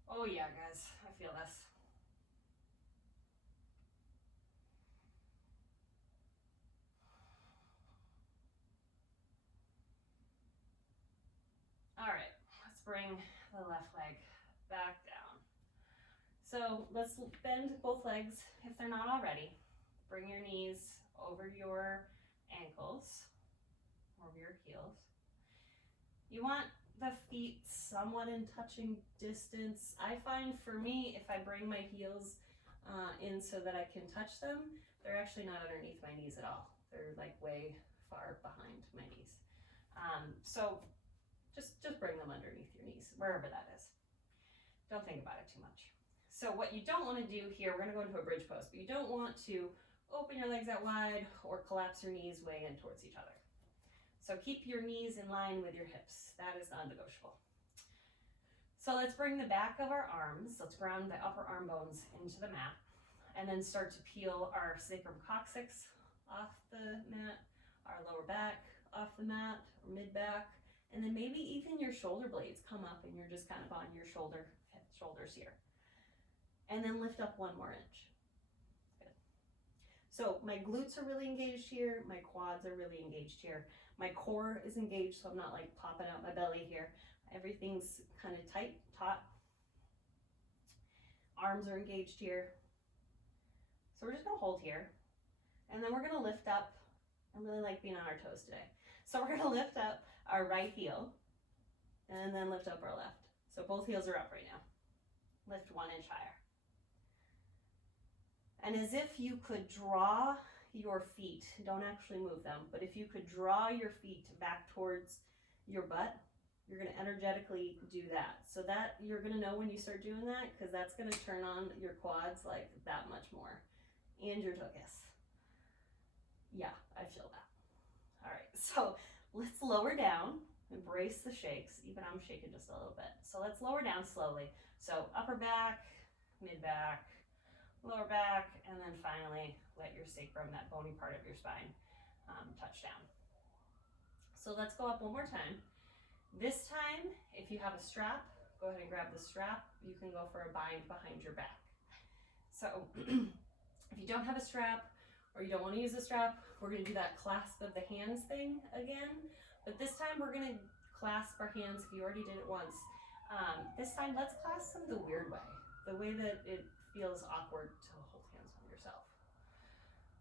Oh yeah, guys, I feel this. All right, let's bring the left leg back down. So let's bend both legs if they're not already. Bring your knees over your ankles, over your heels. You want the feet somewhat in touching distance. I find for me, if I bring my heels in so that I can touch them. They're actually not underneath my knees at all. They're like way far behind my knees. So just bring them underneath your knees, wherever that is. Don't think about it too much. So what you don't want to do here, we're going to go into a bridge pose, but you don't want to open your legs out wide or collapse your knees way in towards each other. So keep your knees in line with your hips. That is non-negotiable. So let's bring the back of our arms, let's ground the upper arm bones into the mat, and then start to peel our sacrum coccyx off the mat, our lower back off the mat, or mid-back, and then maybe even your shoulder blades come up and you're just kind of on your shoulders here. And then lift up 1 more inch. Good. So my glutes are really engaged here, my quads are really engaged here. My core is engaged, so I'm not like popping out my belly here. Everything's kind of tight, taut. Arms are engaged here. So we're just gonna hold here. And then we're gonna lift up. I really like being on our toes today. So we're gonna lift up our right heel and then lift up our left. So both heels are up right now. Lift 1 inch higher. And as if you could draw your feet, don't actually move them, but if you could draw your feet back towards your butt, you're going to energetically do that. So that you're going to know when you start doing that, because that's going to turn on your quads like that much more. And your tuchus. Yeah, I feel that. All right, so let's lower down, embrace the shakes. Even I'm shaking just a little bit. So let's lower down slowly. So upper back, mid back, lower back, and then finally let your sacrum, that bony part of your spine, touch down. So let's go up 1 more time. This time, if you have a strap, go ahead and grab the strap. You can go for a bind behind your back. So if you don't have a strap or you don't want to use a strap, we're going to do that clasp of the hands thing again. But this time we're going to clasp our hands. If you already did it once, this time let's clasp them the weird way, the way that it feels awkward to hold hands with yourself.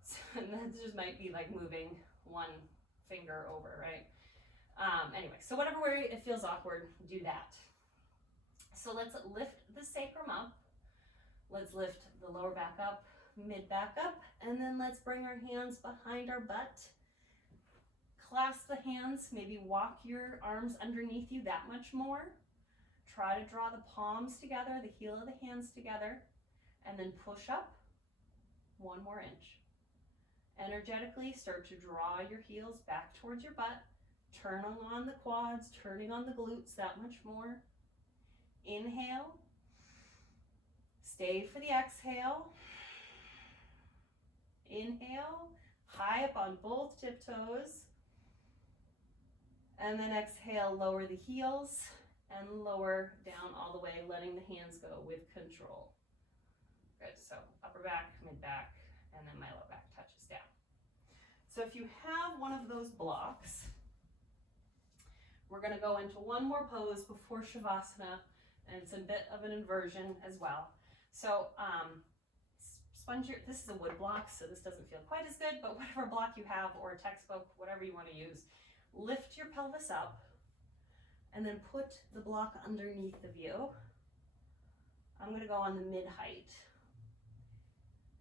So, and that just might be like moving 1 finger over, right? Anyway, so whatever way it feels awkward, do that. So let's lift the sacrum up. Let's lift the lower back up, mid back up, and then let's bring our hands behind our butt. Clasp the hands, maybe walk your arms underneath you that much more. Try to draw the palms together, the heel of the hands together, and then push up 1 more inch. Energetically start to draw your heels back towards your butt. Turn on the quads, turning on the glutes that much more. Inhale. Stay for the exhale. Inhale, high up on both tiptoes. And then exhale, lower the heels and lower down all the way, letting the hands go with control. Good, so upper back, mid back, and then my lower back touches down. So if you have one of those blocks, we're gonna go into 1 more pose before Shavasana, and it's a bit of an inversion as well. So this is a wood block, so this doesn't feel quite as good, but whatever block you have, or a textbook, whatever you wanna use, lift your pelvis up, and then put the block underneath of you. I'm gonna go on the mid-height.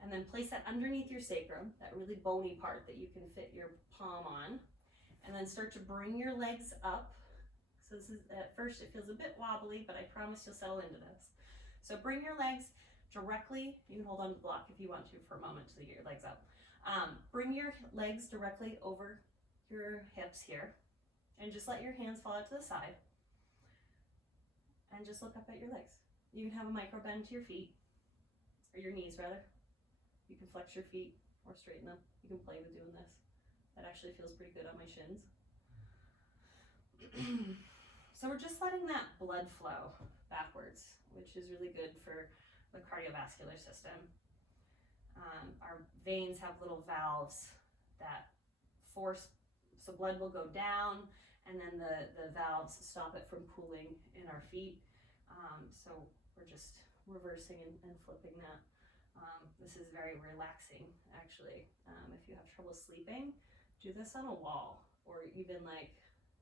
And then place that underneath your sacrum, that really bony part that you can fit your palm on. And then start to bring your legs up. So this is, at first it feels a bit wobbly, but I promise you'll settle into this. So bring your legs directly, you can hold on to the block if you want to for a moment to get your legs up. Bring your legs directly over your hips here, and just let your hands fall out to the side. And just look up at your legs. You can have a micro bend to your feet, or your knees rather. You can flex your feet or straighten them. You can play with doing this. That actually feels pretty good on my shins. So we're just letting that blood flow backwards, which is really good for the cardiovascular system. Our veins have little valves that force, so blood will go down, and then the valves stop it from pooling in our feet. So we're just reversing and flipping that. This is very relaxing, actually. If you have trouble sleeping, do this on a wall, or even like,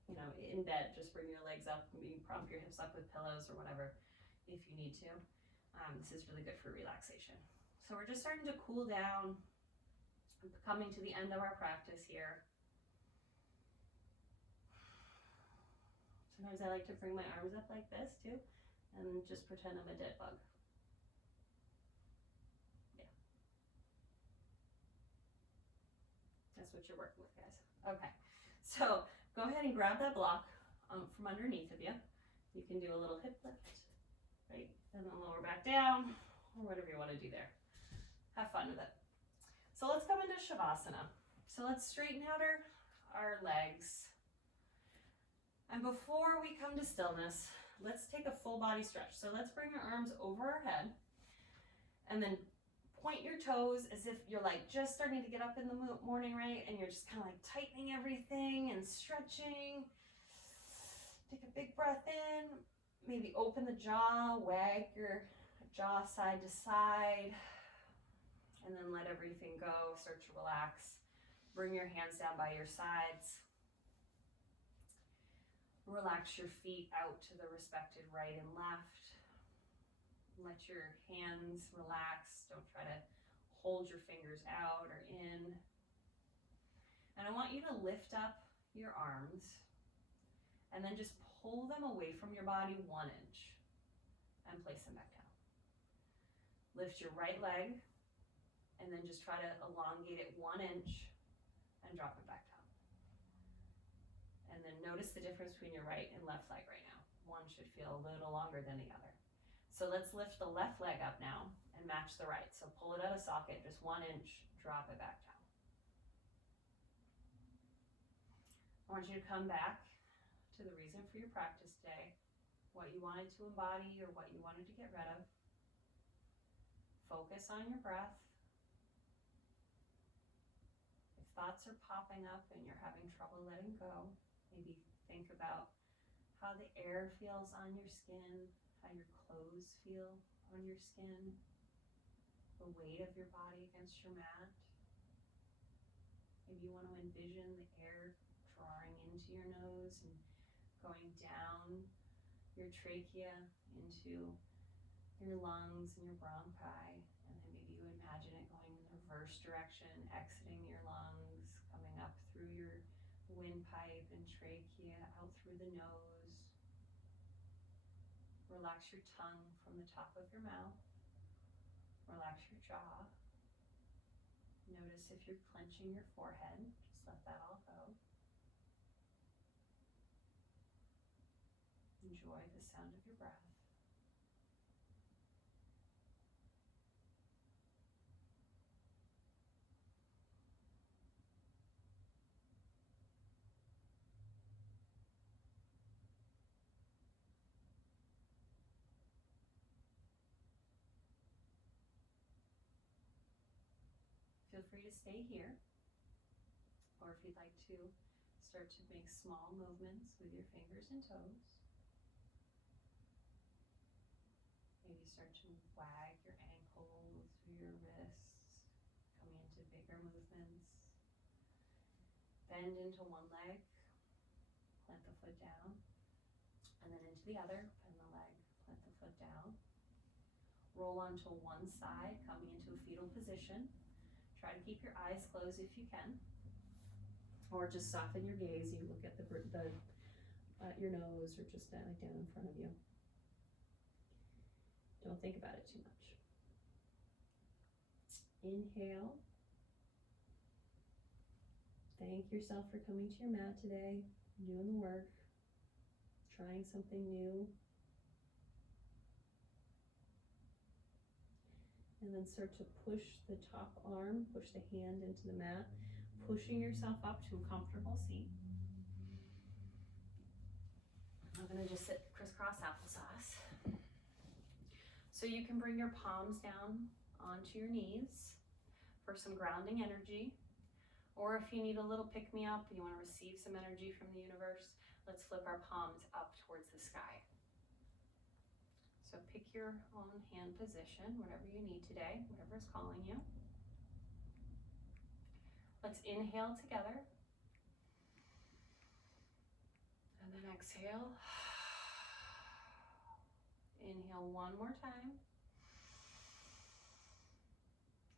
in bed, just bring your legs up, maybe prop your hips up with pillows or whatever, if you need to. This is really good for relaxation. So we're just starting to cool down, coming to the end of our practice here. Sometimes I like to bring my arms up like this too, and just pretend I'm a dead bug. Yeah. That's what you're working with, guys. Okay, so go ahead and grab that block from underneath of you. You can do a little hip lift, right? And then lower back down, or whatever you want to do there. Have fun with it. So let's come into Shavasana. So let's straighten out our legs. And before we come to stillness, let's take a full body stretch. So let's bring our arms over our head and then point your toes as if you're like just starting to get up in the morning, right? And you're just kind of like tightening everything and stretching. Take a big breath in, maybe open the jaw, wag your jaw side to side, and then let everything go. Start to relax. Bring your hands down by your sides. Relax your feet out to the respective right and left. Let your hands relax. Don't try to hold your fingers out or in. And I want you to lift up your arms and then just pull them away from your body 1 inch and place them back down. Lift your right leg and then just try to elongate it 1 inch and drop it back down. And then notice the difference between your right and left leg right now. One should feel a little longer than the other. So let's lift the left leg up now and match the right. So pull it out of socket, just 1 inch, drop it back down. I want you to come back to the reason for your practice today, what you wanted to embody or what you wanted to get rid of. Focus on your breath. If thoughts are popping up and you're having trouble letting go, maybe think about how the air feels on your skin, how your clothes feel on your skin, the weight of your body against your mat. Maybe you want to envision the air drawing into your nose and going down your trachea into your lungs and your bronchi, and then maybe you imagine it going in the reverse direction, exiting your lungs, coming up through your windpipe and trachea, out through the nose. Relax your tongue from the top of your mouth. Relax your jaw. Notice if you're clenching your forehead, just let that all go. Enjoy the sound of your breath. Feel free to stay here, or if you'd like to, start to make small movements with your fingers and toes. Maybe start to wag your ankles through your wrists, coming into bigger movements. Bend into one leg, plant the foot down, and then into the other, bend the leg, plant the foot down. Roll onto one side, coming into a fetal position. Try to keep your eyes closed if you can, or just soften your gaze. You look at your nose, or just like down in front of you. Don't think about it too much. Inhale. Thank yourself for coming to your mat today, doing the work, trying something new. And then start to push the top arm, push the hand into the mat, pushing yourself up to a comfortable seat. I'm gonna just sit crisscross applesauce. So you can bring your palms down onto your knees for some grounding energy. Or if you need a little pick-me-up, you wanna receive some energy from the universe, let's flip our palms up towards the sky. So pick your own hand position, whatever you need today, whatever is calling you. Let's inhale together. And then exhale. Inhale one more time.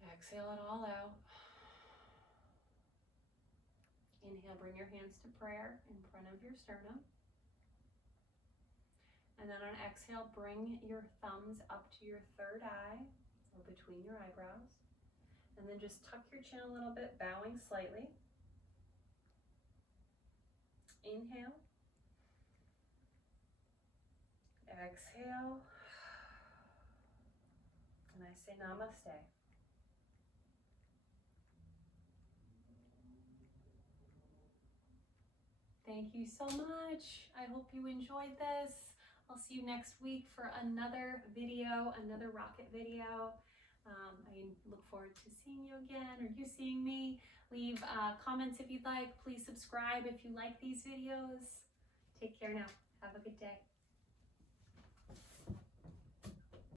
Exhale it all out. Inhale, bring your hands to prayer in front of your sternum. And then on exhale, bring your thumbs up to your third eye or between your eyebrows. And then just tuck your chin a little bit, bowing slightly. Inhale. Exhale. And I say namaste. Thank you so much. I hope you enjoyed this. I'll see you next week for another video, another rocket video. I look forward to seeing you again, or you seeing me. Leave comments if you'd like. Please subscribe if you like these videos. Take care now. Have a good day.